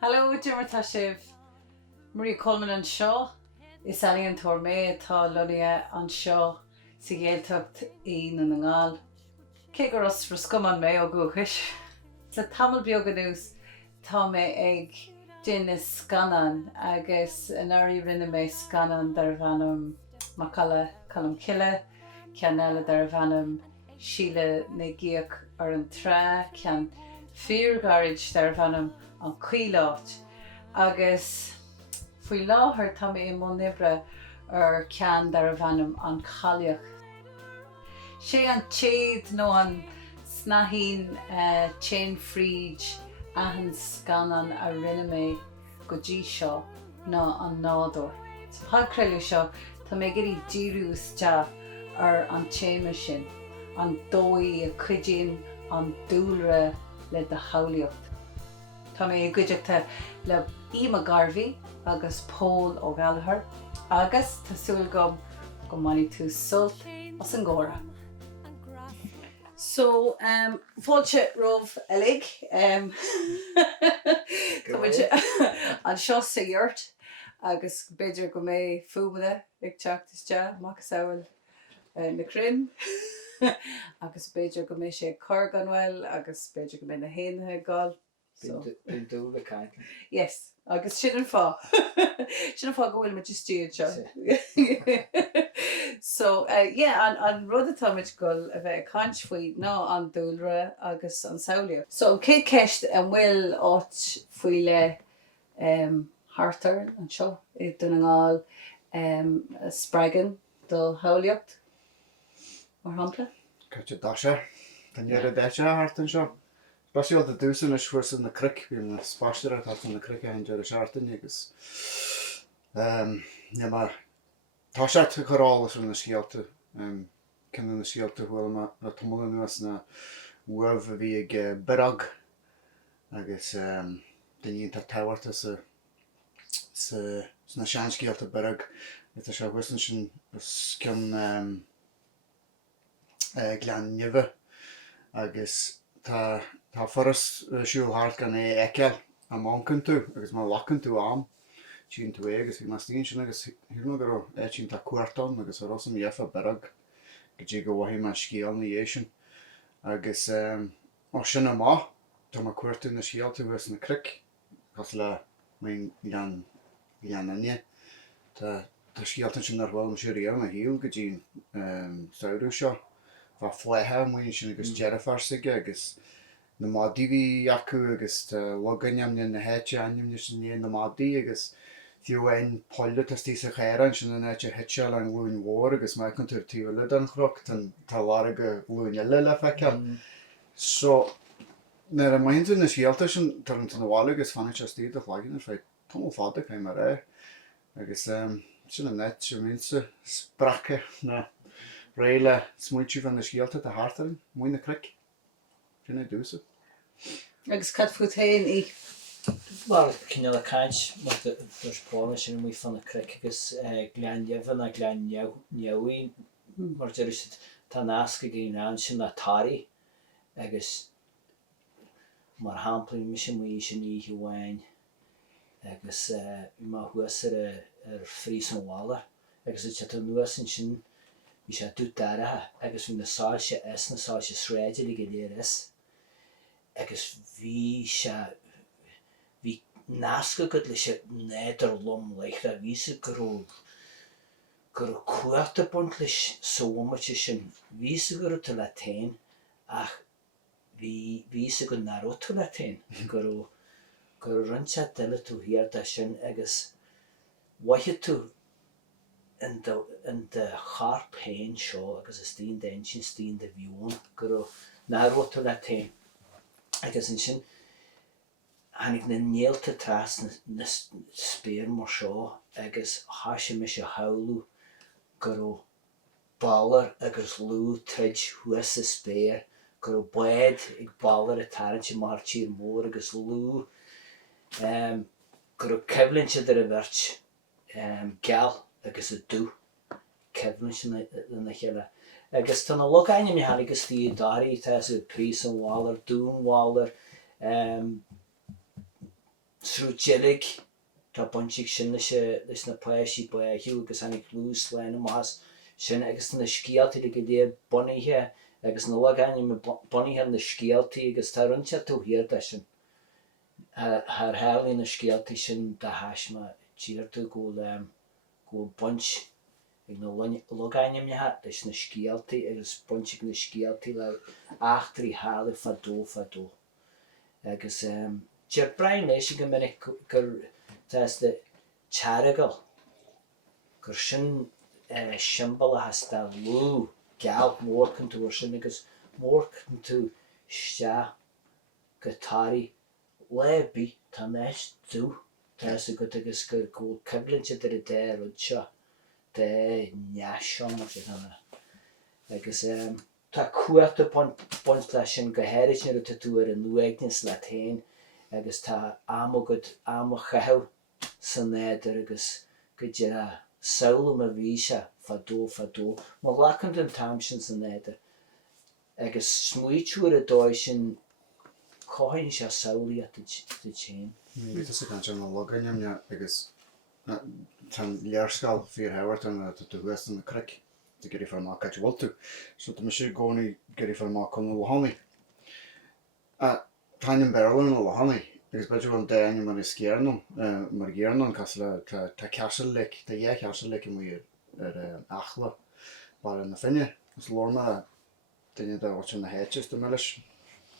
Hello, Diarmata Shiv. Maria Coleman an seo is ealaíontóir mé tá lulia an seo sa nGaeltacht í na nGael. Cé gur os froscuman mé ó gúchais. Sa tamil beag anús tá mé ag din is scanan agus an airí rinne mé scanan dar bhanam macala calam cile cean eile dar bhanam síle na gíoch ar an trá cean fíor garid dar bhanam an Samhlaíocht agus faoi láthair tá mé i mó nibre ar cean dar bhanam an Gallachóir. Sé an chéad nó an snahín chain fríd ahan scanan a rinne mé go dtí seo ná an nádúir. Sa Podchraoladh seo tá mé gurí díriús te ar an téime sin, an dóí a cuidín an dúlra le de Samhlaíocht. Tá mé ag gcuideachta le Aodh Mac Gairbheá agus Pól ó Gallachóir agus tásúil go mbainigh tú sult as an gcómhra. So, fáilte romh ealaigh an seo sa dheart agus beidir go mé fuaimne ag teachtas de machas amhail na crin agus beidir go mé sé cur ganhfuil agus beidir go mé na héanathe gáil. Bín dúla caiint. Yes, agus sin an fá. Sin an fá go bhfuil me just tíad seo. So, an rud atá muid gol a bheith caint faoi ná an dúlra agus an Samhlaíocht. So, cé ceist an bhfuil áit faoi le hartar an seo i duna ngáil spreagan do Samhlaíocht mar hampla? Caite dáise, den ar a deise hart an seo. Spasial de dúsan is fuair na cric, bhíon na spáiste a tá na cric a dear a seartain agus. Tá sé chorálas na scialta, cin na scialta bhfuil na tomullan nuas na bhuamh a bhí ag birag agus daoine tá táhairta na sean scialta birag. Tá sé bhuisan sin cin gleannimhe agus tá foras siúil hart gan eiceal a máncan tú agus má lacan tú am tín tú agus bhí mastíonn sin agus hiúna gur éitín tá cuairtán agus arás am dhéfa birag go dtí go bhhaithí mar scéal na dhé sin agus ó sin amá tá mar cuairtú na scialta bhuas na cric cos le maon gleananne tá scialta sin ar bhfuil siú réal na híal go dtí saoú seo bha fleithe maon sin agus dearafar sige agus na mádí bhí acu agus loganneamne na héite aimne sin na mádí agus fiúhain poile tastí sa chéran sin na néite hitseal an glúin mhór agus mai chun tú t-ealaíontóir an chrocht an tá lára go glúin eile le feiceal. So nar a maithintú na scialta sin tar an bhála agus fanna tastí a chlágan ar feit tomul fáda chéim mar ré agus sin a net sin minsa sprache na réile smuitiú fan na scialta a hartarin, muoin na cric. Sinna dúsa. Agus cad futain í? Wel, cynnyl y caint, mae'r pôl yn sy'n mwy fan y cric agus glean iefyn a glean niawi. Mae'r dyrus ta nasg ag ein rhan sy'n na tari agus mae'r hamplin mi sy'n mwy sy'n i hiwain agus mae hwys yr ffris yn wala agus y chat yn nwas yn sy'n mi sy'n dŵt dara agus fi'n nasal sy'n es nasal sy'n sredil i gyda'r es agus fi sy'n fi nasg ag ydlu sy'n nedr lom leich a fi sy'n gyro cwrt y bwnt leis sôn mae sy'n fi sy'n gyro to latein ach fi sy'n gyro narw to latein gyro rynta dyla to hir da sy'n agus waith to yn dy char pen sio agus ystyn den sy'n styn dy fiwn gyro narw to latein agus yn sy'n hannig na nGael te tras na spear mar seo agus hashe me se hawlú gurú baller agus lú trid huas a spear gurú bed ag baller a tarint mar tír mór agus lú gurú kevlin se der a virt gal agus a dú kevlin se na chéile agus tan a look aine mi hannig agus tí darí tá a prís an waller dún waller srúdjelig tá bunchig sin leis na páisí hiú agus hanig lús lein más sin agus na scialtaí le go dtí bunaithe agus na lagaine me bunaithe na scialtaí agus tá rionte tú hiarda sin. Thar healaí na scialtaí sin de haisma tír tú go bunch ag na lagaine mnethe leis na scialtaí agus bunchig na scialtaí le achtarí hála fadó. Agus tír brain leis go minic gur tas de tearagal gur sin symbol a has da lú geall mórchultúir sin agus mórchultúir stea gatarí lebi tá neis tú tas a go agus gur go cyblinte ar a dé rúdseo de neasio mar sé hana agus tá cuairta bunt leis sin go héiris ar a tú ar a nuaignis le tain agus tá amagad amachchail san éidir agus go dtí a saolam a bhíse fadó má lachan den tam sin san éidir agus smuitiúir a dóid sin cóhainn sé saolaí a de chéin. Bhí sa gan sin na lagaine agus tan learscail fíor hehairt an tú huas na cric de gurí far má caiite bhiltú so tá sé gcónaí gurí far má chun lehannaí. Táinn beirlinn na lehannaí agus beidir an daine mar is céarnam mar ggéarnam cos le tá ceasail le tá dhé ceasail le mu ar achla bar na finne gus lorma duine de bhir sin na héites do meis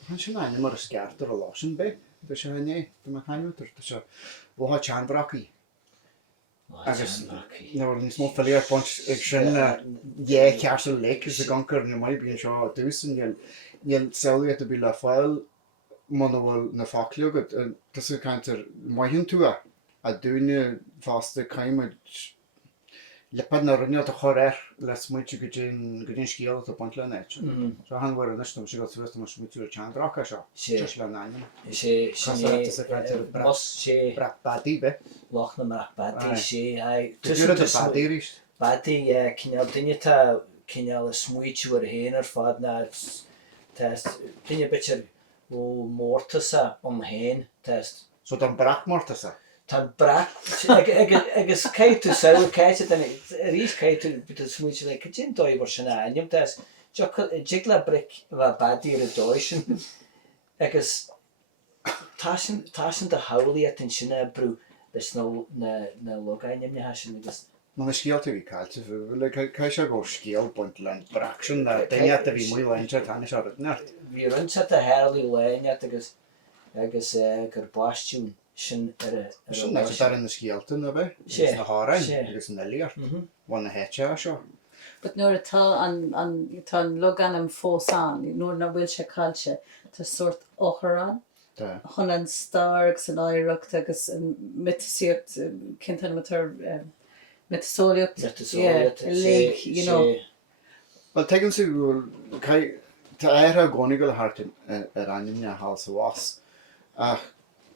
han sin aine mar a sceartar a lásin be de sé hané do mar chaimútar tá se bhtha teanbrachaí agus ní smó fellíar bunt ag sin dhé ceasail le is a gancur na mai bíon seo dúsan níl saolaí a bí le fáil man bhfuil na facliúgad tas a caiintear maithinn tú a dúine fásta caiimid lepad na rinne a choir le smuiti go dtíon scíal a buint le net. So han bhar an istom si go suasta mar smuitiú teandracha seo le naim. sé Badí be loch na mar badí sé badíris. badí cinál duine tá cinál a smuitiú ar héin ar fad na duine bitir ó mórtasa héin test. So dan brak mórtasa? Tá brak agus caiitú saoil caiite rís caiitú bit smuitiú le cin dóibh sin aim test jig le bric le badí ar a dóid sin agus tá sin de haolaí an sinna brú leis na logaine mne sin agus Man scialta bhí caiilte le cai se go scéal buint le brak sin na daine a bhí mú leinte tána se neart. Bhí runse a healaí leine agus gur baistún sin Sin dar in na scialta na be na hárain agus na líart bhain na héite seo. But nuair atá tá logan an fósán, nuair na bhfuil sé caiilte tá suirt ócharán chun an stargus an iar-chósta agus mitasíocht cinnte Metasoliacht, lake, you know. Well, tegann sa bhfuil tá éire a gcónaí go le hart ar anim na hall sa was. Ach,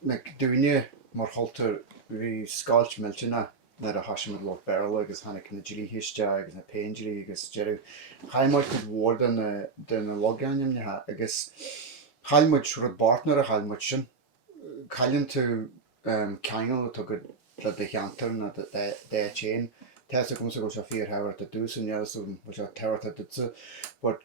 na dúine mar chultúir bhí scáilt milltena nar a haisiid le beirla agus hanig na ddíríiste agus na paineál agus jeú. Chaimid go bhór den na loganim nethe agus chaimid rud bartnar a chaimid sin. Chaillann tú ceangal atá go le de cheantar na de chéin. Teas a gomsa go se fíor hehairt a dúsan neasúm go se tehairt a dúsa, but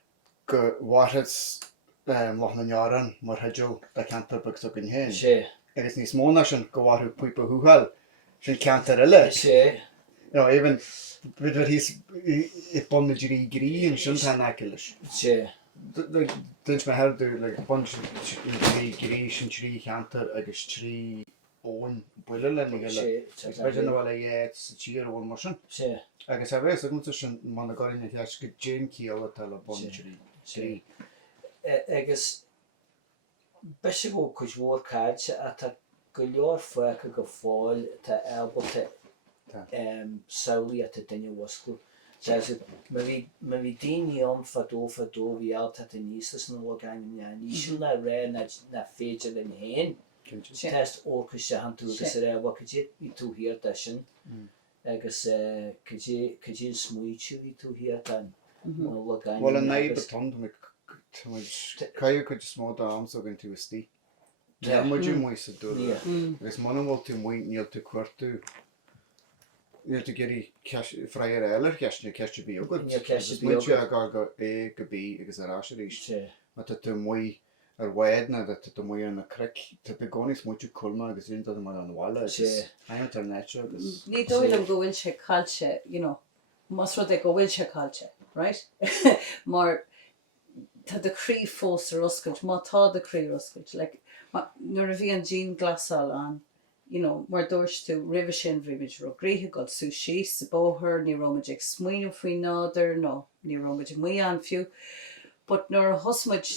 go bhhaithas lech na nearan mar heideol de ceantar beag so gin héin. Agus níos móna sin go bhhaithú puipa thuúil sin ceantar eile. Even bud hís I bon na ddírí gríon sin tá necilis. Dúint me headú le bon grí sin trí cheantar agus trí óin buile le na gile. Beidir na bhfuil é sa tír óin mar sin. Agus a bheits a gúnta sin man na gáine teas go Jane cíala tal a bon trí. Agus beise go chuid mhór cáilte a tá go leor foicha go fáil tá eilbalta saolaí a duine wascú. Ma bhí daoine an fadó bhí alta a níosas na logaine níosú na ré na féidir le héin. Test orcus se han tú agus bha í tú hir de sin agus cé smuitiú í tú hir an Well an naib beton caiú chud smó am so gin tú istí. Níl muid mui sa dúla. Níl. Agus mana bhfuil tú mui níl tú cuairtú. Níl tú geirí freiar eilir ceistne ceiste bí agad. Níl ceiste bí Muid agad. go é go bí agus arás ríist. sé. Ma tú mui ar waidna tú mui an na cric. Tá be gcónis muidú culma agus un dod mar an bhile agus sé. haim tar nete agus. Ní dóilm go bhfuil sé cailse, mas rud é go bhfuil sé cailse, right? Mar tá de chrí fós ar oscailt, má tá de chrí oscailt. Like, nuair a bhí an jean glasáil an, mar dúirt tú ribh sin bhríbid ro gríthe goil sú síos sa bóthir, ní romaid ag smaoinú faoin náidir, nó ní romaid mu an fiú. But nuair a thosmuid,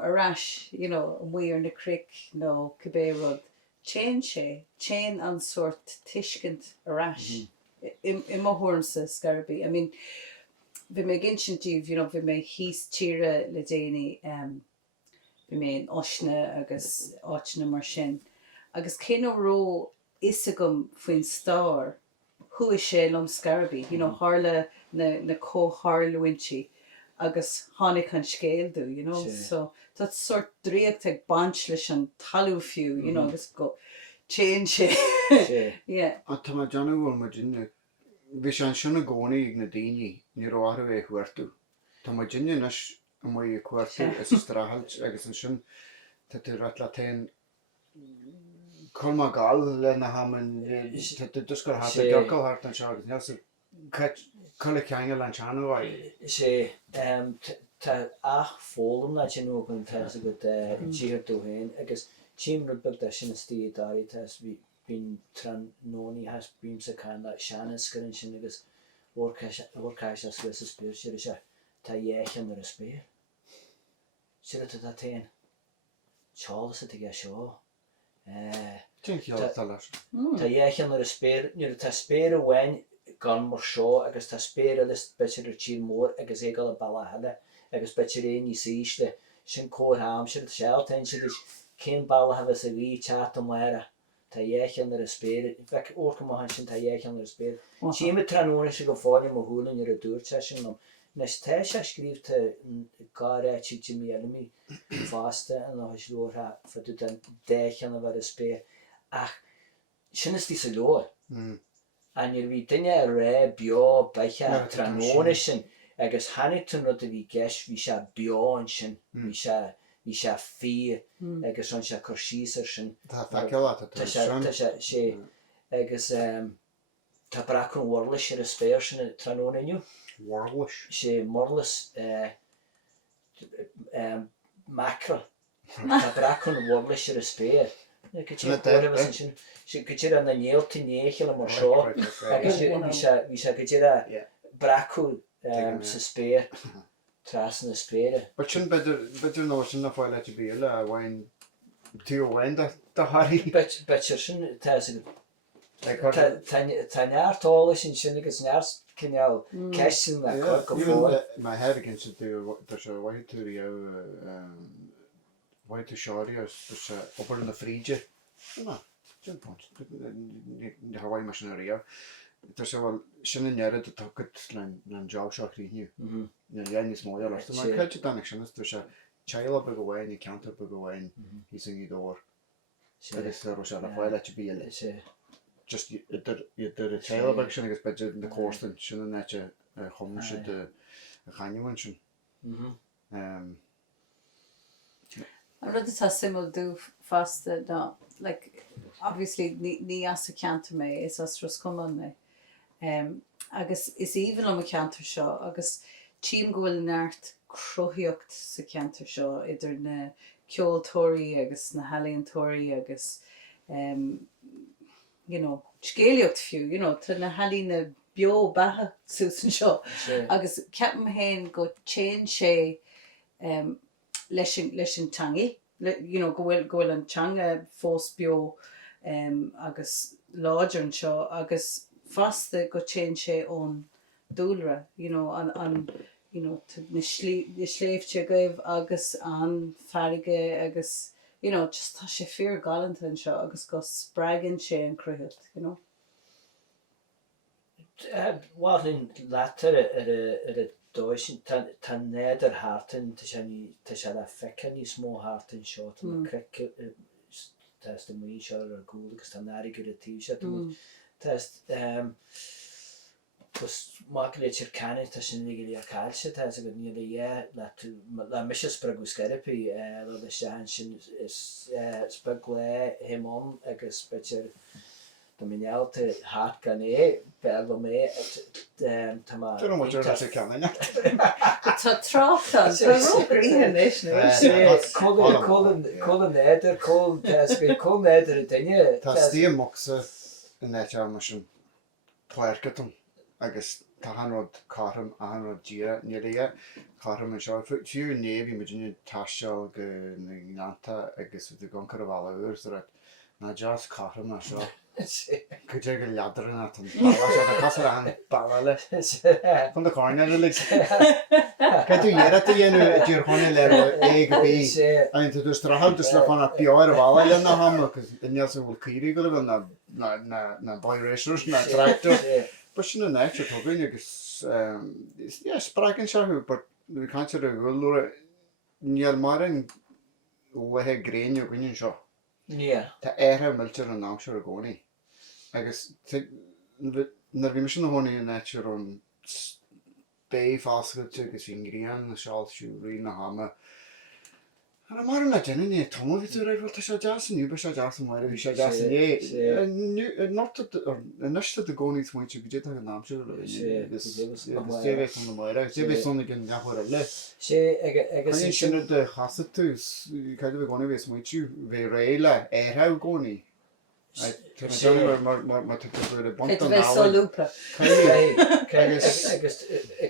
arás, mu ar na cric nó cabbé rud, chéin an sort tuiscint arás. I mo thuirmsa scarabí. I mean, bhí mé ginsintíh, bhí mé híos tíre le déine, bhí mé an osna agus áitna mar sin. Agus cén ró is agam faoin stair, thu is sé lom scarabí, hála na cóthharlúintí agus tháinig an scéal so tá sort dríocht ag bant leis an talú fiú, agus go chéin sé. Yeah. A tá ma Johnna bhfuil ma dinne. Bhí sé an sinna gcónaí ag na daoine ní ráthú é chuirtú. Tá ma dinne nes a mu i chuirtú is strahailt agus an sin tá tú rat le tain culma gáil le na haman tá tú dus gur háta gearcail hart an seo agus níl sa chuile ceangail an teanú bhaid. sé. Tá ach fólam na sin ógan tá a go tíir tú hain agus tíim rubeg de sin stí darí tas bín tran nóí has bím sa canna seanna scarin sin agus bhórcáis as leis a spéir sé se tá dhéchan ar a spéir. Siad tá tain teálas a ige seo. Tin ceol tá leis. Tá dhéchan ar a spéir, níor tá spéir a bhain gan mar seo agus tá spéir a list betir ar tír mór agus égal a bailachile agus betir é ní síiste sin cómhra siad sealtain siad is cén bailachile a bhí teat am mhaire. Tá dhéchan ar a spéir, bheith orca mohan sin tá dhéchan ar a spéir. Tíime tranóna se go fáinne mo húlan ar a dúirte sin am. Nes tá se scríbte gára tí mí eilimi fásta an áis lóra fa tú den déchan a bhar a spéir. Ach, sin is tí sa leor. A níor bhí duine a ré beá beiche tranóna sin agus hanig tún rud a bhí geis bhí se beáin sin, bhí se fí agus an se chursíar sin. Tá feiceáil Tá sé agus tá bracún warlis ar a spéir sin a tranóna inniu. Warlis? sé morlas macra. Tá bracún warlis ar a spéir. sé go tíir an na nGael néchiil mar seo agus bhí se go tíir a bracú sa spéir tras na spéire. But sin beidir nó sin na fáil le bíile a bhain tú bhain de thaí. Betir sin tá neartála sin sin agus neart cinneall ceisisin le go fóil. Má hefiginn sin tú se bhaithúí bhaithú seáí se opair na fríide. Sin pont. Ní hahaid mar sin a riamh. Tá se bhfuil sin nead a tugad le job seo chríniu. Na léon níos móil leis. Má chuilte danig sin tú se teile be go bhhain í counter be go bhhain í san í dóir. Agus se le fáil le bíile. Just idir a teile be sin agus beidir na cóstan sin nete chum si a chainehhain sin. An rud atá simú dú fasta ná, like, obviously ní as a ceantar mé is as roscuman mé. Agus is even am a ceantar seo agus tíim go bhfuil neart Chruthaitheach sa ceantar seo idir na Chultúirí agus na ealaíontóirí agus scéalaíocht fiú, tá na halí na bio batha súsan seo. Agus ceapam héin go chéin sé leis an teangaí, go bhfuil an teanga fós bio agus láidir an seo agus fasta go chéin sé ón dúlra, an na sléifte gaibh agus an farige agus, just tá sé fear galanta an seo agus go spragan sé an cruthaitheach, Bhálinn leatar ar a dóisin tá néad ar hátain tá sé le feice níos mó hátain seo tas de muí seo ar gúil agus tá náí go a tíú se tas Mark leir cannig tá sin nig ar cáilse tá go ní le mis spragu scarpi le se sin is spag le himón agus bitir do mineál te hart gan be go mé Tá trácha néidir có néidir a daine Tá stíamachsa in étear mar sin pléircatum agus tá hanrod carm a hanrod díra nília carm an seo fiú néhí me dúine taiisteáil go na gnáanta agus bhí goncar a bhla úr na jazz carm a seo go dé go leadran a cas an baile chun de cáine le Ca tú dhéad a dhéanú Thír Chonaill le go bí a tú strahantas le chuna beáir a bhla le na ham agus ineal sa bhfuil cíí go le na bairéisiús na tractor But sin an éte tugann agus spragan seú, but bhí caiinte a bhfuil níl mar an lethe gréine a gine seo. Tá éthe miltear an námseir a gcónaí. Agus nar bhí mis an tháinig an éte an bé fáscailte agus bhí ngrian na seáil siúí na hama. Ar mar na déine ní tomó ví tú raibh tá seo deas an nniuba seo deas an mhair a bhí seo deas an nuiste a gcónaí smuinte go dé an námseir agus débhéh an na mhaire, débhéh sonna gin neachhuiir le. Agus sinna de chasa tú caiidir bh gcónaí bhéh smuitiú bhé réile éthe gcónaí. Mar tu bhfuil a bont an lúpa. Agus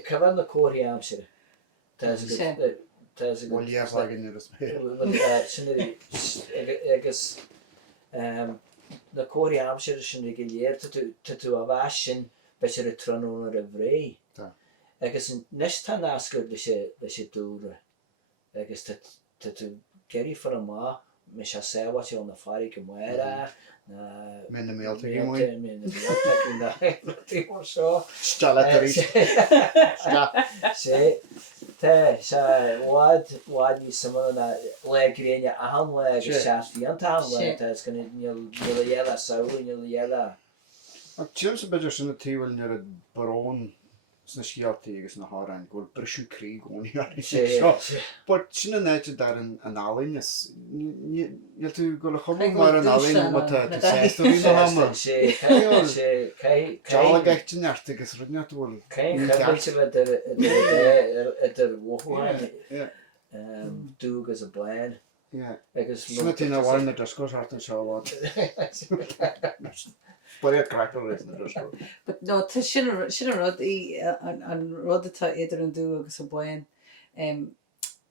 cyfan na cóirí amsir. Bhil agin ar agus na cóirí amsir sin go léir tú a bhais sin be sé a trónar a bhré. Agus nes tá náascail lei sé dúra agus tú geirí for má me se séhaí an na farí go muire Min na méalta seo sé bhád ní samna legréine a le agus seaí an tá le gona níl dhéile saoú níl dhéile. Tím sa beidir sinna tíhfuil ar a barón sna scialtaí agus na hárain ghfuil brisú crí gcónaí seo. But sinna néite dar an álainn níl tú go le chomh mar an álainn má tá séúí na hama. Deála gaichte neart agus runeart bhfuil. Céim chaite le idir bhóháin dúgus a blain. Sinna tína bhhain na doscóart an seohád. But crackle is na doscó. But no, tá sin rud an rud atá idir an dú agus a buin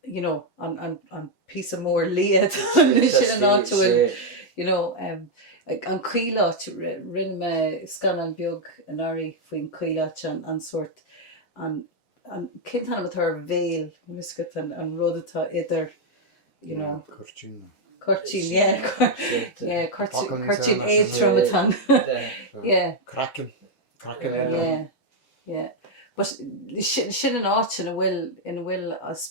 you know, an piece of more liad sin an áúil, you know, an cuileáit rinne me scan an beag an áirí faoin cuileáit an sort an cintanna tar bhéal miscut an rud atá idir, you know, Cortín, cortín éiltramatán. Crackin. But sin an áit in a bhfuil as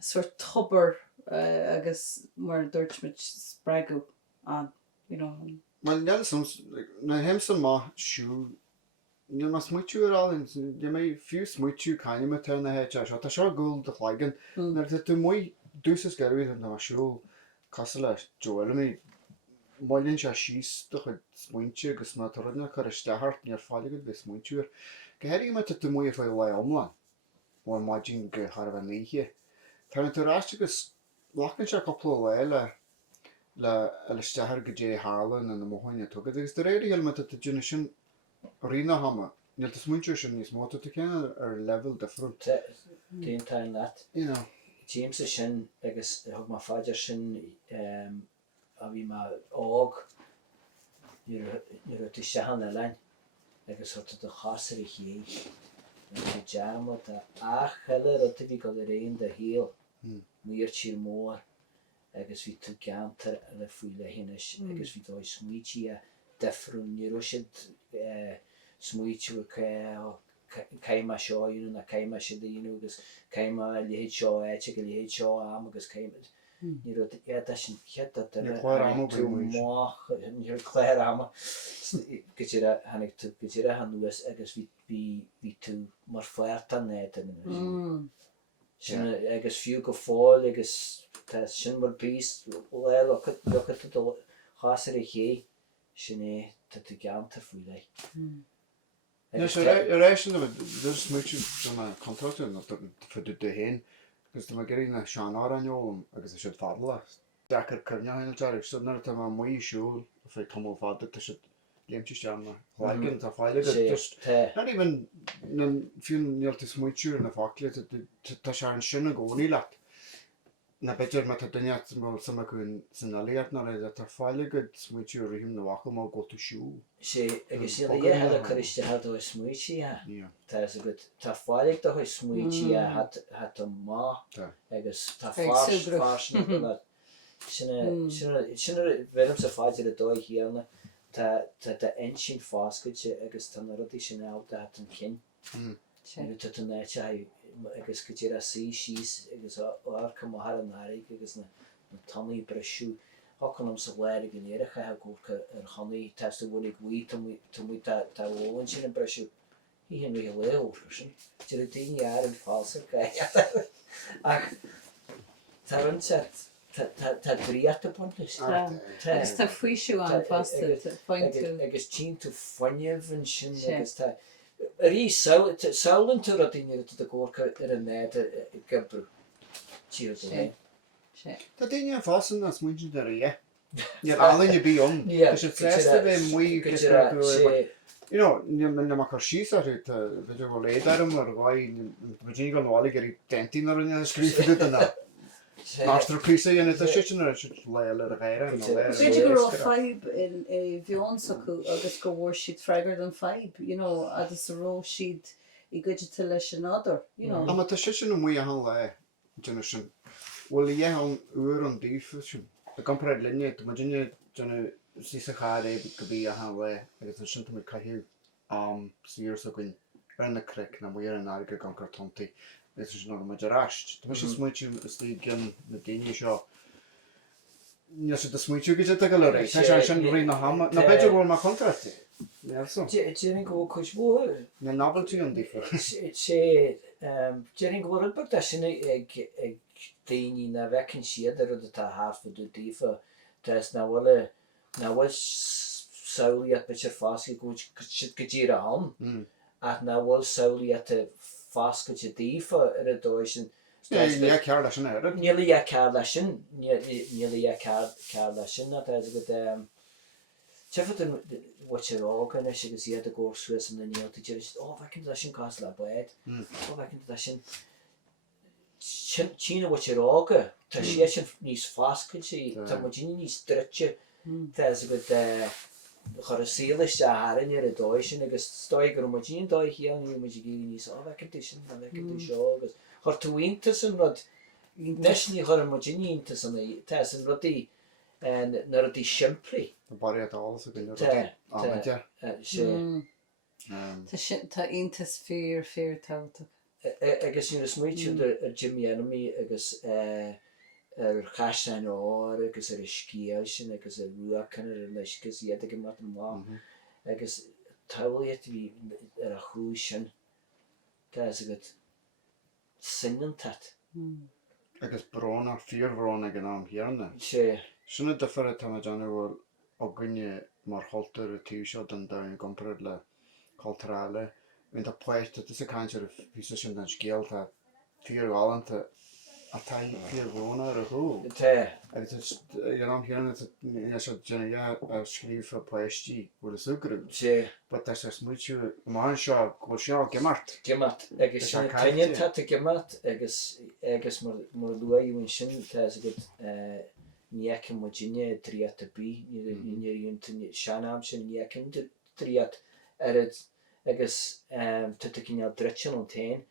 soort tubber agus mar dúirt spragu an, you know. Well, níl soms na hemsa má siú níl má smuitiú ar álinn, de mé fiú smuitiú caiine me te na héite seo. Tá seo gúil de chláigan, nar tú muoi dúsas garbhí an na siúil casa le Joel mé máilinn se síos do chud smuinte agus má tarna chu isteart níar fáiligad bheith smuitiúir. Gehéirí me tú muoi a fáil le omlan ó máidjin go Harbh níe. Tá tú ráiste agus lachan se coppla le stehar go dé Harlan an na móhaine tugad agus de réidir heil me tú dúine sin rina hama. Níl tá smuitiú sin níos móta tú ceanna ar level different. Déontáin leat. James sin agus thug má fáidir sin a bhí má ág ní tú sehan lein agus thugta do chasar i chéí dearmá a cheile a bhí go le réon de héal muir tír mór agus bhí tú ceantar le fuile hinis agus bhí dó smuitií a defriún ní siad smuitiú caiime seoún na caiime siad dhéanú agus caiime léhéad seo éite go léhéad seo am agus caiime ní rud éada sin chead Ní chláir ama tú buin muid. má ní chléir ama go hanig tú go han nuas agus bhí tú mar fuirta néid sin agus fiú go fáil agus tá sin mar bís le tú chásar i ché sin é tá tú geantar faoi lei. Rééis sin dus muid na contractú na fu de héin, agus tá geirí na seaná anjóm agus sé fadla. Dechar cyrneáin deir, so nar tá muí siúil fé tomó fada tá si léimtí seanna chláigen tá fáile just not even na fiún níoltas muidúr na fácla tá se an sinna gcóí leat. Na beidir me tá duine sama chun san aléart na réidir tar fáile go muidú rihím na bhacha má go tú siú. sé agus sé dhéad a chuiste had ó smuotí ha. Tá go tá fáilig do smuotí hat an má agus tá fásin sinna bhem sa fáidir a dóid híanana tá einsin fáscaite agus tá rudí sin áta hat an cin. Tu an néite agus go dtíar a sí síos agus áir go mar an áigh agus na tannaí breisiú. Hácanam sa bhléir go néiricha a gúcha ar chonaí teú bhfuil ghuí tú tá bhólann sin an breisiú. Hí hin ré léúir sin. Tí a daoine ar an fása ach tá an set tá dríata pontas. Agus tá faoisiú an fásta agus tí tú foiineh an sin agus tá rí saolann tú a daine a gcócha ar an néid gabrú tí a daine. Tá daine an fásan na smuidú de ré. Ní álainne bí an. Is it frésta bheith muí na chu síos ar beidir bhil léidirm ar bháid bhí go bhála gur dentíí ar an scrífa na. Master prísa dhéana tá sin ar le a ghéire. Beidir go rá feib in bheonsa acu agus go bhór siad freigard an feib, agus a ró siad I gcuide leis an nádar. Ama tá sin an muí a le déine sin. Bhfuil dhé an uair an dífa sin. A gcomhraid linne, má dinne sí sa cháir é go bhí a le agus an sin mid caiithú sír sa gin rinne cric na muir an aige gan cartontaí. Is sin an muid aráist. Tá sin smuitiú is tí gin na daine seo. Ní sé smuitiú go go le rééis. Tá sin rí na hama. Na beidir bhfuil má contractí. Déirn go chuis bhór. Na novelty an dífa. Déirn go bhór bag sin ag daoine na bhecinn siad ar rud atá háfadú dífa. Tás na bhfuil saolaíocht beidir fáscail go dtír a hon. Ach na bhfuil saolaíocht fáscail dífa ar a dóid sin. Níl cear leis sin ar. Níl cear leis sin. Níl cear leis sin. Tefad an bhaite rágan is agus iad a ggóir suas an na níolta tíir bhecinn leis sin cás le buid. Bhecinn leis sin tína bhaite rága. Tá sé sin níos fáscailte, tá mu daoine níos drite. Tá go chur a sílaiste a harann ar a dóid sin agus stoig gur mu daoine dóid chéann mu géirí níos bhecinn sin a bhecinn seo agus chuir tú iontas an rud nes ní chur mu daoine san tá an rudí na rudí siimplí. Barí atálas a gine Tá iontas fear táta. Agus ní smuitiú ar Jimmy Enemy agus ar chaislein áir agus ar scíal sin agus ar ruachan ar leisgus iad go mat an má. Agus táhaíocht bhí ar a chúis sin tá go sinan tat. agus brána fíorhrána gan am hiarna. Sinna defar tá deanna bhfuil ó gine mar holtar a tíú seo an dain gomprad le Chultúir. Bhín tá poist is a caiintear ví sin an scéal tá fíorhálanta a tá fíorhrána ar a thú. Agus am hiarna se déine a scríomh a poisttí bhfuil a sugrú. Ba tá sé smuitiú má seo go seo gemart. Gemart agus sin caiine tá gemart agus mar luaíonn sin tá go nícin mu dinne tríat a bí níon seanam sin nícin tríat agus tu cinál dretin an tain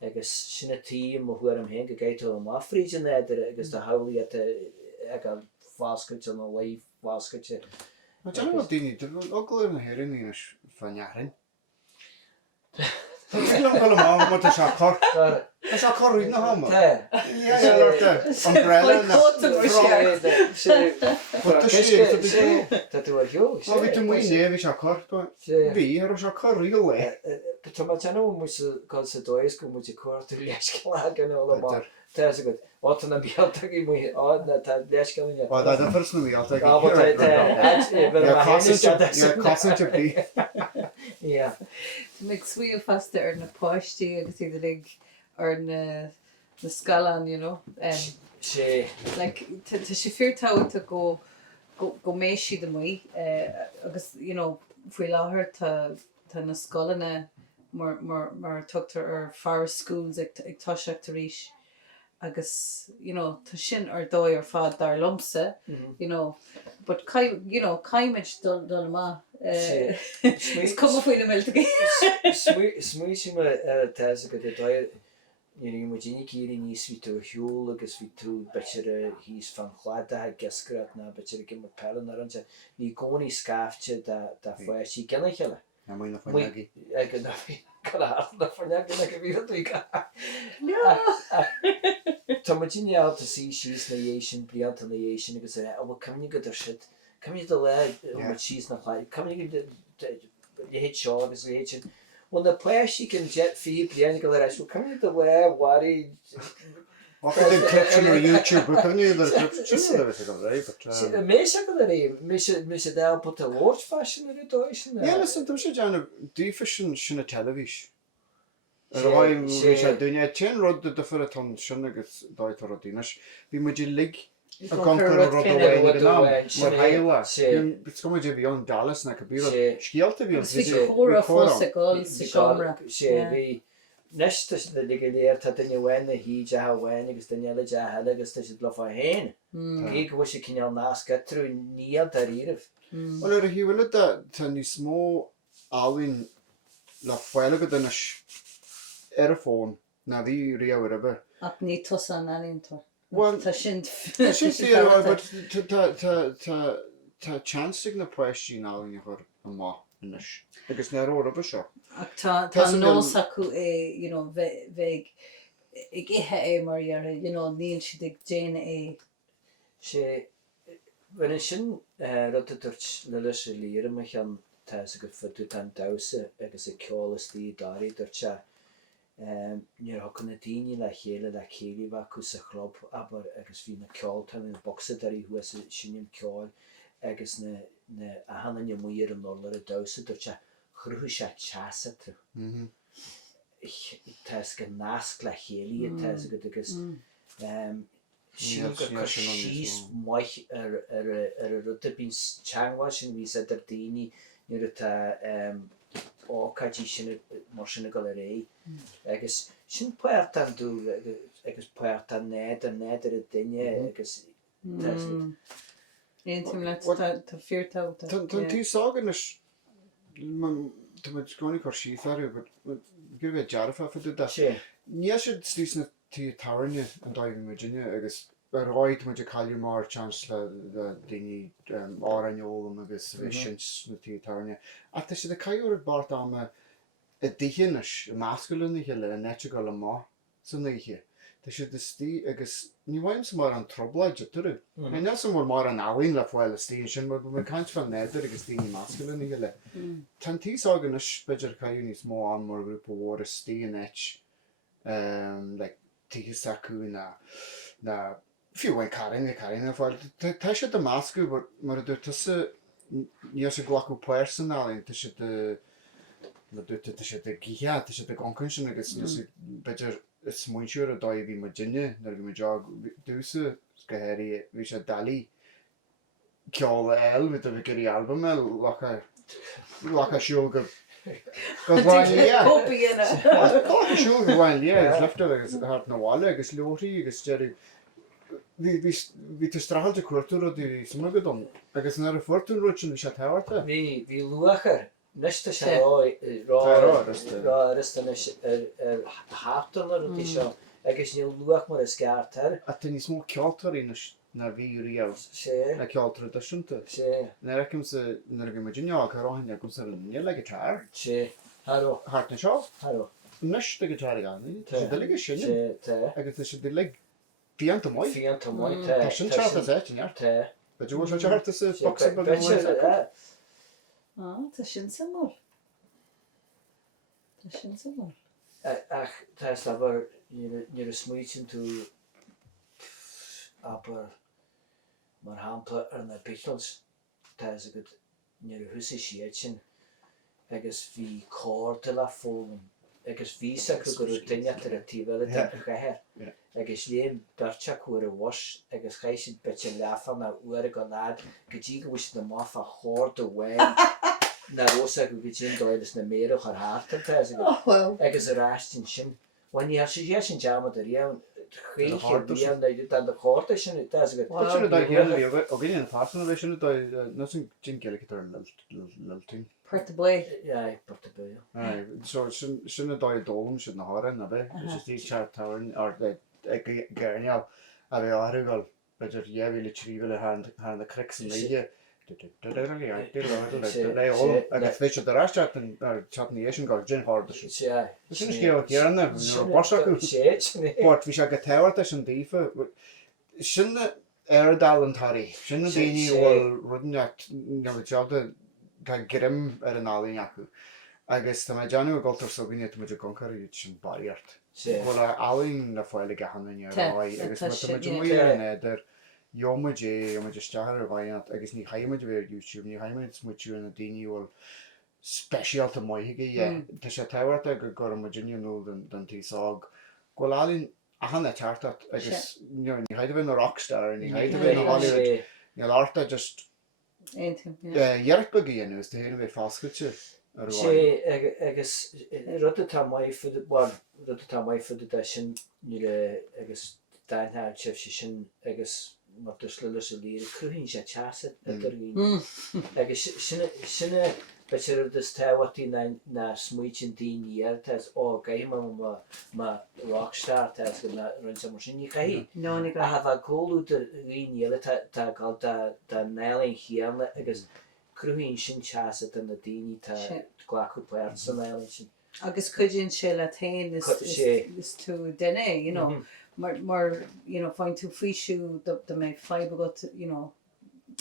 agus sinna tí mo thuair am hen go gaiite am áfrídin éidir agus tá haí ag an fáscailte an leih fáscailte. Má daine daine óglair na héirí is fannearan. Bhí an go má mu se chor. Tá se choí na hama. Umbrella na. Tá tú ar hiú. Má bhí tú mí néhí se chor. Bhí ar se choí go le. Tá má teanú mu gáil sa dóis go mu cuairú leisceá gan óla má. Tá go áta na bíalta í mu ána tá leisceáine. Á dá first na bhíalta. Cosinte bí. Like sweet fasta ar na páistí agus idir ar na scalan, you know. sé Like tá sé feartáta go mééis siad amí agus, you know, faoi láthair tá na scolanna mar tugtar ar far schools ag táiseach ríis agus, you know, tá sin ar dóid ar fad dar lomsa, you know, but caiimiid dul má. Is cum faoin na milta. Smuo si mar tá go dóid mu déine cíí níos ví tú hiúil agus ví tú beir hís fan chládathe gescrat na beir gin mar pelan ar anse ní gcónaí scafte dá foiisí gena cheile. Na mí na fanagi. Ag na fanagi na go bhí Tá mu déine áta sí síos na dhéisisin blianta na dhéisisin agus bhfuil cumní go si cumní do le síos na chláid cumní héit seo agus héit sin. When the place you can jet feed blian go leis will come the way worry cliption or YouTube can you the cliption me dá put a watch fashion in it. Yeah, listen, tu sé John deficient sin a television. Roi sé duine 10 rod de for a ton sin agus dait rodinas. Bhí mu lig a conquer rod away mar haila. It's come to be on Dallas na kabira. Skialta bhí chomhra fósa gáil sa chomhra. sé bhí neiste de léir tá duine bhhaine hí de bhhaine agus duine de heile agus tá si lofa héin. Í go bhfuil sé cineal náca trú níl ar íirih. Well, ar híhfuil tá ní smó áhain le foiile go duine ar a fón na bhí riamh ribbe. Ach ní tosa an ealaíontóir. Well, tá sin tá chanceigh na poisttí nálainn chur an má inis. Agus na ribbe seo. Ach tá nós acu é, you know, bheith ag ithe mar dhearr, you know, níl siad ag déine sé bhain sin rud dúirt le leis líire me an tá go fuú an dasa agus i ceolastí darí dúirt se níor hocan na daoine le chéile le chéileh acu sa chlub aber agus bhí na ceolta na boxa darí hu sinnim ceáil agus na a hanana muir an nóir a dasa dúirt se chruthú se teasa tru. Tá go nasc le chéalaí tá go agus síos muich ar a ruta bín teanghá sin ví idir daoine nuair atá ácadí sin mar sinna go ré. Agus sin puirt an dú agus puirt an néad a duine agus Éontim le tá feartáta. Tá tí ságan tá gcónaí chu síothar gur bheith dearfa fa dú sé. Níl siad slís na tí tarne an daimh Virginia agus roiid mu a caiú mar chance le daoine áraneolalam agus bheith na tí tarne. A tá siad a caiúir bart am a dtíis a másculúna heile a nete go le má san ihe. Tá siad tí agus ní bhaim mar an troblaid a tuú. Ne sam mar an áhain le fáil tíon sin mar bu caiint fan néidir agus tíoine másculúna heile. Tá tí ágan beidir caiú níos mó an mar grúpa bhór a tíon éit le tí acu na fiúhain carin fáil. Tá siad a máscu mar a dúir tusa níos sé ghlacu personálín tá siad tá siad a gíthe tá siad a goncann sin agus beidir is muinsiúr a dóibh bhí Virginia nar go deag dúsa go héirí bhí sé dalí ceála eil mit a bh gurí albumm lecha siúil go bhhain siúil go bhhain lé agus leftar agus hart na bháile agus leorí agus deir hí tú strahailte Chultúir a dú sama go dom agus nar a fortún ruúin bhí sé táhairta. Bhí luachar neiste sé ráristan ar hátan ar tí seo agus níl luach mar a sceartar. A tá níos mó ceoltarí na bhí riamh sé na ceoltar deisiúnta. sé Na raicim nar go Virginia a ráin a gom sa níl le táir. sé Haró Hart na seo? Haró. nus de go gan. Tá delige sin. Agus is de leg fianta mai. Fianta mai Tá sin charta zet neart. But you was charta se box up. Tá sin sa mór. Tá sin sa mór. Ach, tá labar níor smuoitin tú aber mar hapla ar na bicils tá a go níor husa siad sin agus bhí cór le fólam agus bhí sa go duine ar a tíbal gair agus léon berteach chuair a bhis agus chaisiid bete leafan na uair go nád go dtí go bhis na máfa chóir do bhain na rosa go dtí dóilas na méadach ar háta agus a ráistin sin when you have suggestion jam at the real create real they done the court sin it does get What should I hear the opinion fashion vision nothing nGael lilting Portaboy. yeah portaboy aye so shouldn't die dome should na hara na be just these chart tower or the garnial ave argal better yeah will trivial hand the cricks and media agus féidir de rástat ar chatníéis go gin hard sin scéal cearna barsaú bhí se go tehairta an dífa sinna ardán sinna daoine bhfuil rudanecht teachta tá grim ar an álaíonn acu agus tá deanú gáiltar sogaine muidir concarí sin bairt bhfuil álaíonn na fáile gahanna agus muidir idir Yomajé stahar bhaint agus ní haimiid ver YouTube ní haimiid smuitiú na daoine bhfuil speisialta maithaige tá sé tehairta go gur Virginia nó den tíág ghfuil álaíonn a hanna teartat agus ní haidir bhín na rockstar ní haidir bhín na Hollywood ní láirta just dhearc go gíanú is héanana bheith fáscailte ar sé agus rudda tá mai fud rudda tá mai fud sin ní agus daithneáil sibh sin agus mar dus le a líir cruhinn sé teasa agus sinna betir dus táhairtí na smuoitin daoine tas ó gaim má rockstar tas go na runsa mar sin ní chaí a hafa cóú riile tá gáil da neilein chéanna agus cruhinn sin teasa den na daoine tá ghlachu puirt san neilein sin agus cuidiann sé le tain is tú duine you know mar you know find tú faoisiú de mé feibe go you know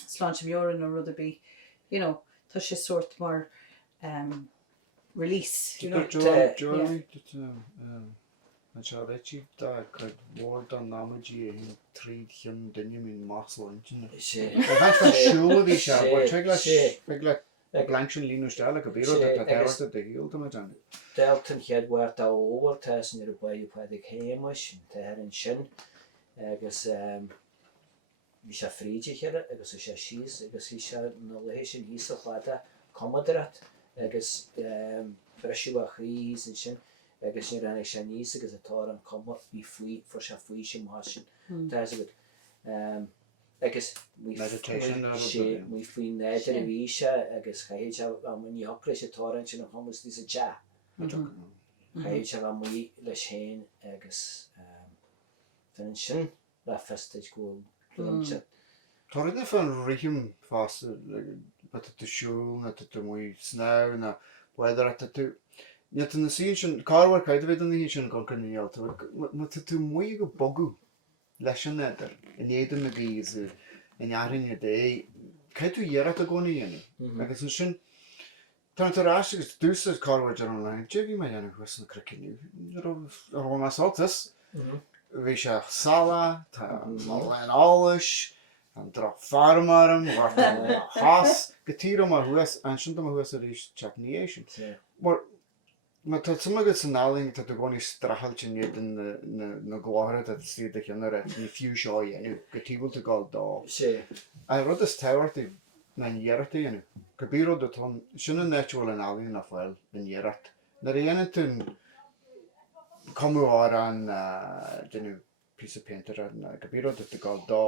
sláinte mioran ó rud a bí you know tá sé sort mar release you know an se réití dá chuid mór an námadí hín tríd chin duine mín másláin siúla bhí se le Blanchen línusteile go bíú teirta de hiúlta me an. Deltan cheadhhair tá óhar tesan ar a bhaid chuidig chéimeis tá an sin agus bhí sé fríide agus sé síos agus hí sé nó lééis sin hí a chláda comadarat agus breisiú a chrí an sin agus sin rannig sé níos agus atá an comma bhí faoi for se faoi sin má sin tá go agus mí faoi néidir a bhí se agus chaid a muí hopla sé tárann sin chumas tí a ja chaid se bh muí le sin agus an sin le festaid go Tá fan rihim fás tú siúil na tú muí sná na bhaidir tú net na sí sin cáhar caiid bhéid an hí sin go chuníalta tú muí go bogu leis an néidir in éidir na bhís inhearinne dé caiid tú dhearad a gcóna dhéanú agus an sin tá rás agus dúsa cáhar an lein bhí mai dhéanana chuas na criciniú ar má soltas bhí se sala tá lein áis an dra farmarm hás go tíra má thuas an sin má thuas a rís techniation mar tá sumagad san náling tá tú gcóí strachailte iad na gláthra a si a cheanna ní fiú seo dhéanú go tíbhil a gáil dá a rud is tehairtaí na dhearachta dhéanú go bíród atá sinna netúil an álaíonn na fáil in dhearacht na dhéanana tún cumú an denú pí painter go bíród a gáil dá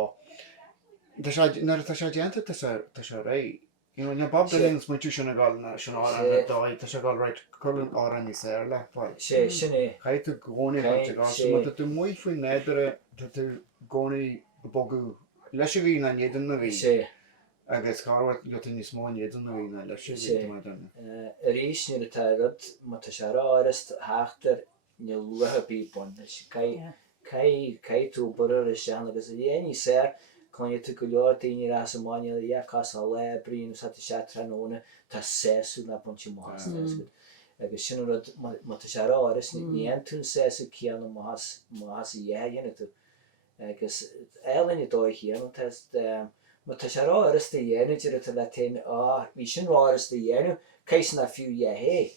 tá sé déanta tá sé ré na Bob Dylan's muú sinna gáil sin áran dá tá sé gáil réit chulann áran ní sé le sé sinné chaid tú gcónaí tú muo faoin néidir tú gcónaí bogu leis bhí na néan na bhí agus cáhar go ní smó néan na bhí leis rís ní a teirad má tá sé áras háachtar níl luatha bí bun cai tú burar is sean agus dhéanaí sér chuine tú go leor daoine as amáine cas le bríon sa se tróna tá séú na buntí más agus sin rud má tá sé áras níon tún séú cean más i dhéana tú agus ealaíontóir chéan má tá sé áras de dhéanú tíir tá le tain bhí sin áras de dhéanú cais na fiú hé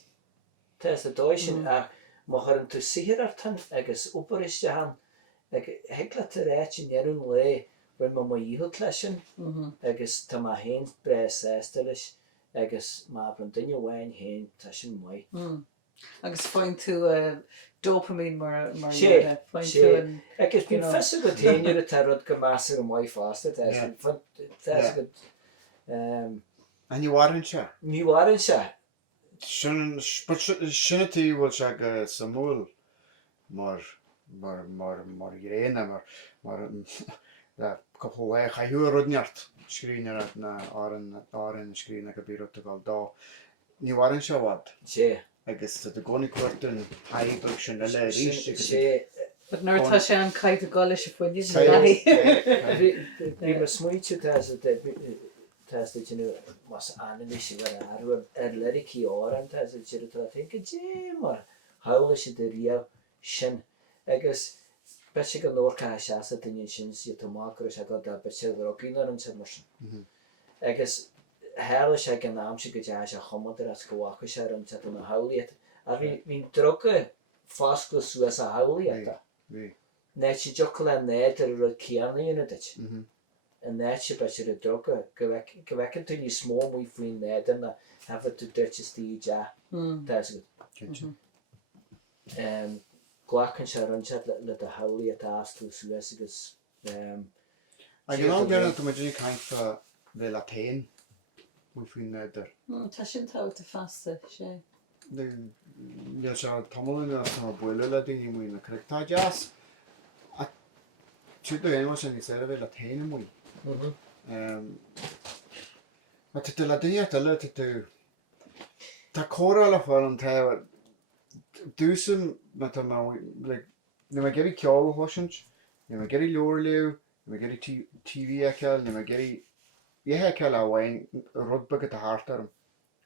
tá a dóid sin ach má chuann tú sihirartan agus upariste han heagla a réit in nearún le bfuin má íhil lei sin agus tá má héin bres éistelis agus má bran duine bhhain héin tá sin mai. Agus fáin tú dopamín mar sé agus bíon fesa go téanúir a rud go measar an mhaid fásta Níhhaann se? Níhhaann se. Sinna tí bhfuil se go samúil mar réine mar couple le chaithú rudneart scríine na áan scríine go bíú a gáil dá. Níhhaann se bhd? sé. Agus tá gcónaí cuairtain haibh sin eile sé. But nuairtá sé an caiith a gáil se foiin Bhí mar smuoitiú testa tinú mas animisi war leriki áran tá tíir tá think dé mar hála sé de riamh sin agus be sé go nócha seasa daine sin si tomácra se go be sé roínar an mar sin. Agus héla sé gan náam se go dé se chomadar as gohacha sé an te na háliaad a hín drocha fáscla suas a háliaad. Ne sé jo le néidir ru ceannaíonna dit. En net sé be sé a droga go bhhecinn tú ní smó mú faoin néidir na hafa tú dúirte tí de ghlachann se runse le a haí a asú suas agus an gceanna tú muidir caiinfa bhé le tain mú faoin néidir. Tá sin táilta fasta sé. Bhíal se tamlainn tá buile le daoine mú na crictá deas tú éon sin ní sé bhé le taine mú. Ma tu le duine eile tú tá córa le fáil an ta dúsam ni ma geirí ceáil hoisint, ni ma geirí leor leo, ni ma geirí TV eiceil, ni ma geirí ihe ceil a bhhain rudbagad a háartar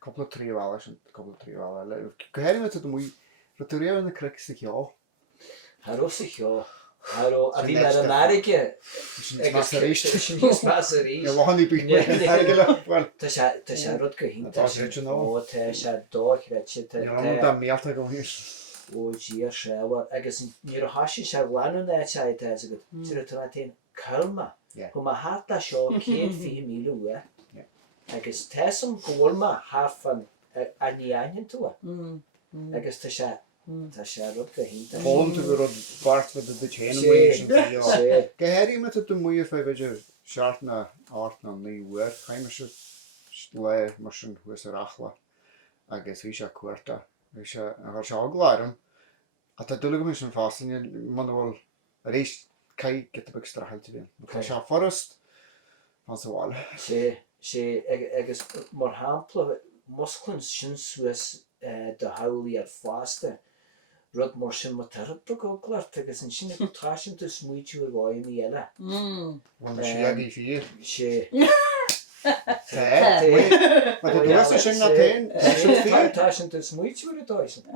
coppla tríomhála sin coppla tríomhála. Gohéir me tú mú ru tú réamh na cric sa ceáil. Haró sa ceáil. A bhí mar an airige bháinní bí Tá sé rud go hinnta sé dóreite méalta go hír. Ódí sehar agus ní hasí se bhhaú na te go tú tú te calma chu má háta seo 100 míú agus team gohfuilma háfan a níaion tú agus tá sé tá sé rud go hinnta. Fáin tú rud bart de chéanam Gohéirí me tú mú a féidir seart na áit na níhuair chaimime se le mar sin thuas arachla agus bhí se cuairta se agláirm a tá dula go mis an fástaine man bhfuil a rééis cai get a strahailta bhíon. Tá se forrast as bháil. sé agus mar hápla musclann sin suas de haí ar fásta rud mar sin má tarpa go gglaart agus an sinna go táisiint tú smuitiú a bháin í eile. Bhil sé agé fí sé sin na tain táisiint tú smuitiú a dáisiint.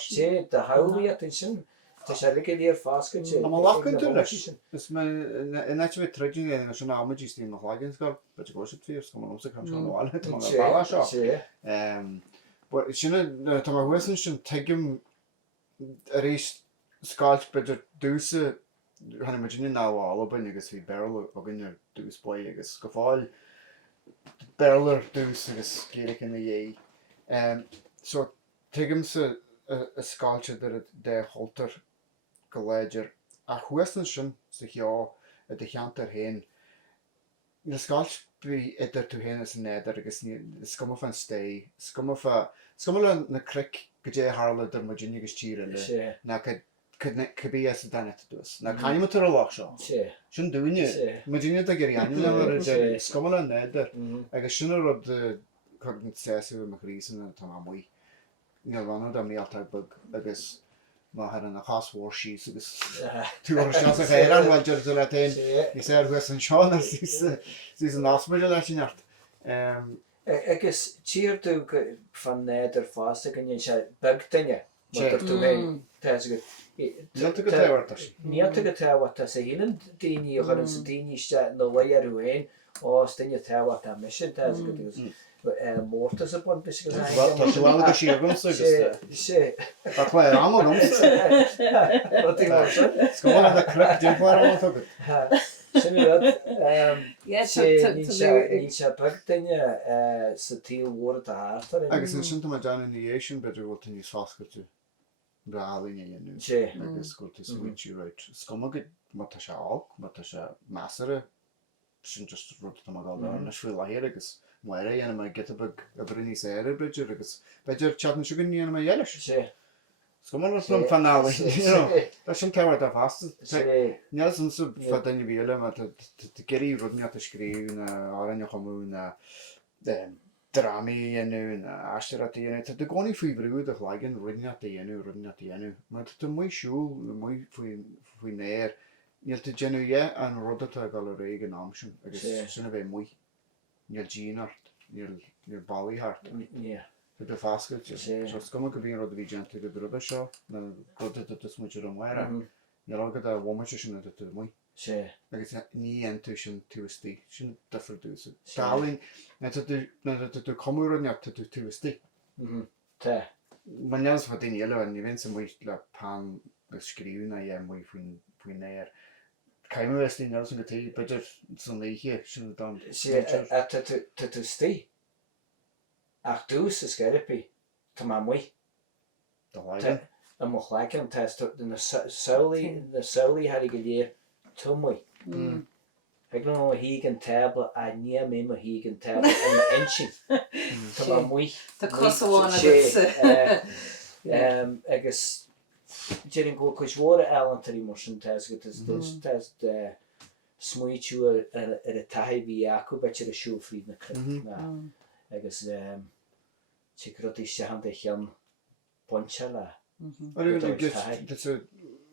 sé de haí in sin tá sé ligad ar fásca sé. Má lachan tú leis. Is net bh treidir sin ámadí tí nach láginn go be go tíir go omsa chu bháile seo. Sinna tá huisan sin teigim a rééis sáilt beidir dúsa hanna muidirine náhála bain agus bhí beil a gine dús buid agus go fáil beir dús agus céiric in na dhé. So tuigim sa sáilte de holtar go léidir a chuan sin sa cheá a de cheantar héin. Na sáilt bhí idir tú héana san néidir agus scuma fan stay, scuma na cric go dé hála ar Virginia agus tíre le na cabbí a daine dús. Na caiime tar a lách seo. Sin dúine Virginia a gur anú scuma le néidir agus sinna rud chugann séú a rísan tá muí. Níl bhana a méalta bug agus má har an a chasmhór síos agus tú seans a chéan bhil deir le tain is huas an seán sí an asmuide leis sin neart. Agus tír tú fan néidir fásta gan se begtaine tú hé Níl go téhhartas. Níl go téhharta sa hílan daoine chu an sa daoine nó léarú héin ó staine téhhart a mission go mórtas a bun bis go Tá sé bhla go siúgann sé Tá chu am Scóil a cruch díomhhar tugad. ní se begtaine sa tíhhór a hátar Agus an sinnta mar dean in sin beidir bhil níos fáscailú brálaíine dhéanú agus goiltas bhaintú réit. Scomagad má tá se ág, má tá se measara sin just rud tá gáil na sfuil léir agus muir dhéanam a getabag a brinní éire beidir agus beidir tean siúgan níanam a dhéile sé. Scomar an fanála Tá sin cehar a fásta. Níl san sub fa daine bhéile má geirí rudneat a scríú na árainne chomú na drámaí dhéanú na aistear a dhéanú. Tá do gcónaí faoi bhrúd a chláigeann rudneat a dhéanú. Má tá mui siúil mui faoi néir. Níl tú genú an rudatá gal réig an amsin agus sinna bheith mui. Níl ddíanart, níl bailíthart. Tá be fáscailte. Scoma go bhíon rud a bhí genta go druda seo na rudatá muidir an mhaire. Níl agad a bhhaimiise sin tú mui. Agus ní tú sin túistí sin defar dúsa. Dáling na tú comúra neart tú túistí. Man neas fa daine eile ní bhíonn sa mui le pan go scríú na dhé mui faoin néir. Caiimú tí neas an go tí beidir san Oíche sin dá. tú stí. Ach dús is skerpi tá má mui. An mo chláiceann na saolaí har go léir tú mui. Ag nó hí an tabla a ní mé a hí an tabla an insin. Tá má mui. Tá cosáin agus Jerin go chuishmór ealaíontóirí mar sin go smuitiú ar a taithí acu beitir a siúlfríd na cruth agus Chruthaitheach han chean pontseala. Dit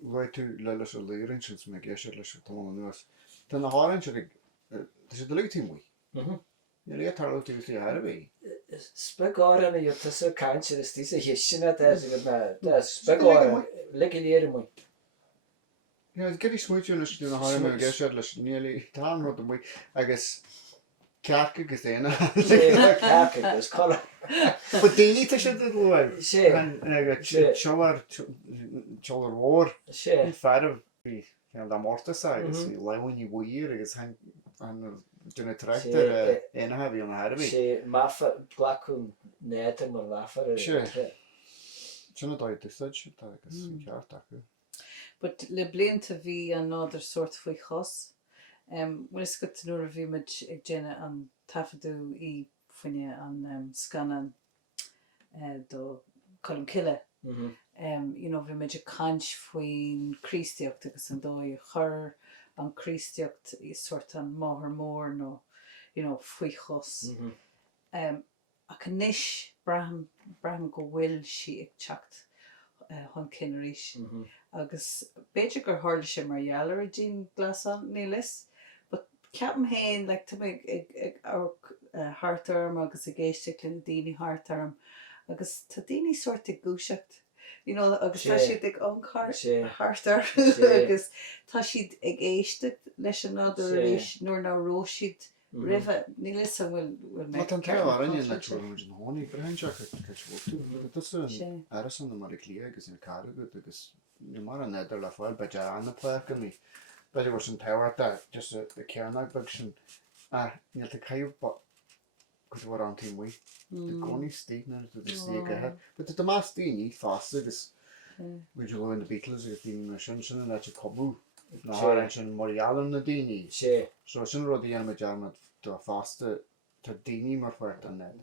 bhaid tú le leis a léironn sin me géisiir leis tá nuas. Tá na háann sé sé do leutí mui. Ní le tarú tú í Harbí. Speána jo tá caiintir is tí a hiisina speána le léir mui. Geirí smuitiú leis tú na háir me géisiir leis nílí tá rud a mui agus cearca agus éana. Cearca agus chola. Ba daoine tá sé bhfuil sé seohar teolar mhór sé fearh bhí dá mórtas agus í lehain í bhuiir agus duna treachtar éanathe bhí an Harbí. sé máfa glaún néidir mar láfar Sinna dáid túsaid agus ceart acu. But le blianta bhí an náidir sort faoi chos. Bhfuil is go nuair a bhí muid ag déine an tafaidú í faoine an scanan do Chultúir. Bhí muid a caint faoin chríosteacht agus an dóid chur an chríosteacht í sort an máthair mór nó faoi chos. Ach níos braham go bhfuil si ag teacht chun cinnéis. Agus beidir gur hála sé mar dhealar a dín glasan nílis. Ceapan héin le tá ag hartarm agus a géiste linn daoine hartarm agus tá daoine sort ag gúiseacht. Agus tá siad ag hartar agus tá siad ag éiste leis an náidir éis nuair ná róisiad rih nílis a bhfuil Má an ceáin le tuaid an tháinig brehaintseach tú arasan na mar lí agus in carú agus mar an neidir le fáil beidir anna plecha ní. Beidir bhar an tehairta just a ceannach bag sin níl a caiimh go bhar an tí mui. Gcónaí stína tí gathe. But tá más daoine fásta agus beidir le na Beatles agus daoine sin sinna le comú ná sin Marialan na daoine. So sin rud dhéanam dearmad do fásta tá daoine mar fuirt an net.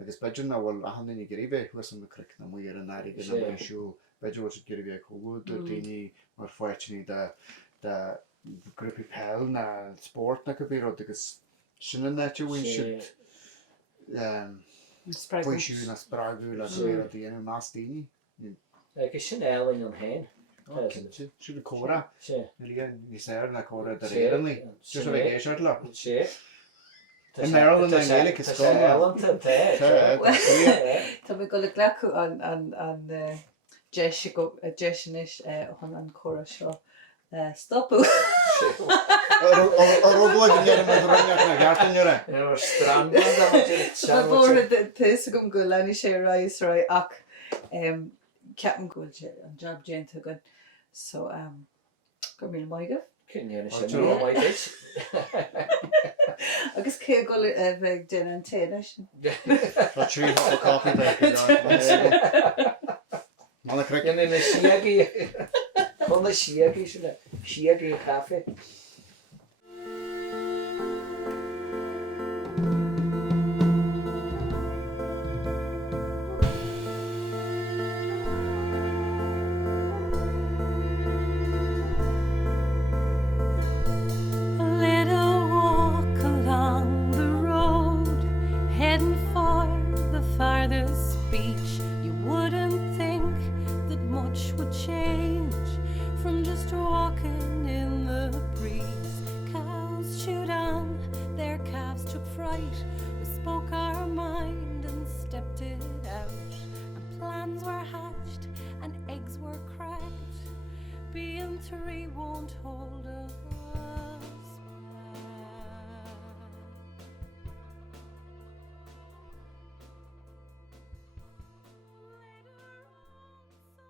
Agus beidir na bhfuil a handaí guríbeh chuas an na cric na muir an airí go na siú beidir bhil guríbeh cóú do daoine mar fuirtní de grúpi peil na sport na go bí rud agus sinna netú bhain siad buisiú na sprágu le go a dhéanam más daoine. Agus sin ealaíon an hain. Siúr cómhra. Sé. Ní séir na cómhra dar éanlaí. Just a bheith éisiart le. Sé. In Maryland an Gaelic is Tá ealaíonta Tá mé go le gleacu an deisinis chun an chóra seo stopú. Rúglaid an gcéad an roineach na gheartain nuair. Ar strand Tá bór tuis gom go lení sé ráis roi ach ceapan gúil sé an job déanta gon. So gur mí maigah. Cynnig sin o maigis. Agus cé go bheith den an téine sin. Tá trí a copy de. Mála cric. Yn y siagi. Con y siagi sy'n siagi caffe. Being three won't hold us.